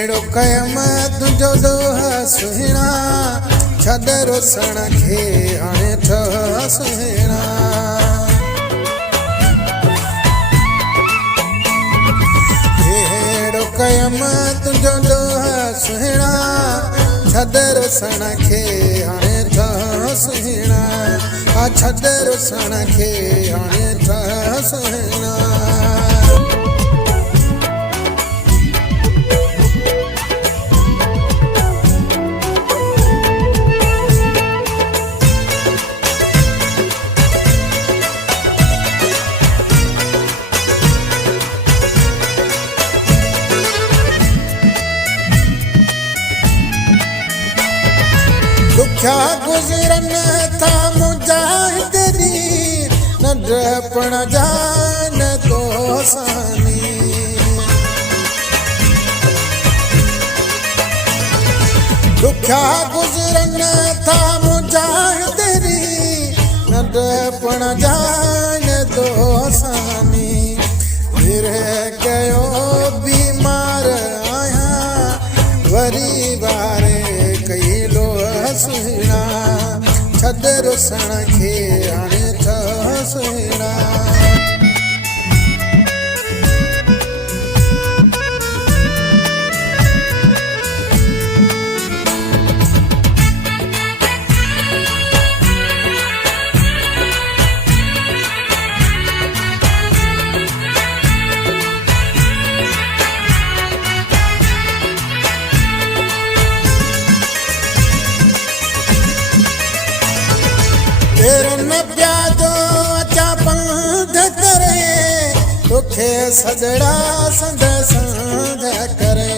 हेड़ो कयम तुंहिंजो ॾोह सुहिणा छॾ रुसण खे हाणे ठह सुहिणा हेड़ो कयम तुंहिंजो ॾोह सुहिणा छॾ रुसण खे हाणे ठह सुहिणा छॾ रुसण खे हाणे ठह सुहिणा दुखिया गुज़रन था मुजाहिद ॾींहं नंढपण जा न दोसानी दुखिया गुज़रन था मुजाहिद ॾींहं नंढपण जा न दोसानी रह गयो बीमार आहियां वरी वारे कई सुहिणा छॾ रुसण खे हाणे ठह सुहिणा न प्यादो अचा पंध करे तोखे सजड़ा संध संध करे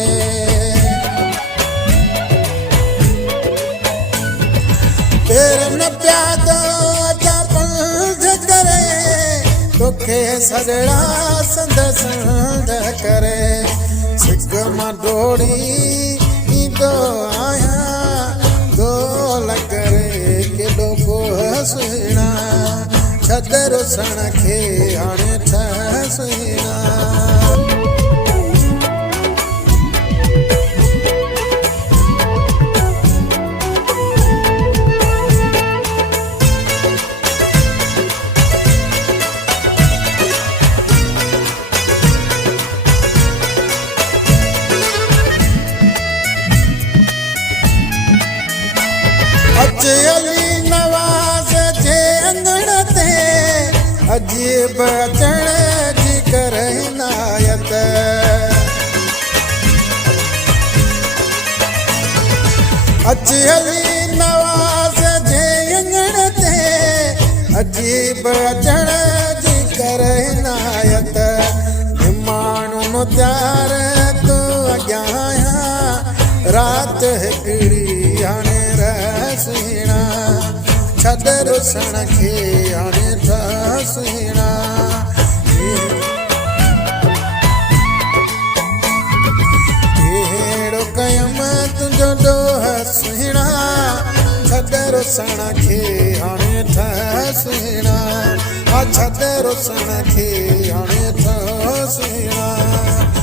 न प्यादो अचा पंध करे तोखे सजड़ा संध संध करे सिक मां डोड़ी ईंदो आहियां दोल करे केॾो गोह सुहिणा छॾ रुसण खे हाणे ठह सुहिणा अली नवाज़ जे अंगण ते अजीब अचण जी कर इनायत अली नवाज़ जे अंगण ते अजीब अचण जी कर इनायत माण्हू प्यार तूं अॻियां आहियां राति हिकिड़ी हाणे सुहिणा छॾ रुसण खे हाणे ठह सुहिणा हेड़ो कयम तुंहिंजो ॾोह सुहिणा छॾ रुसण खे हाणे ठह सुहिणा छॾ रुसण खे हाणे ठह सुहिणा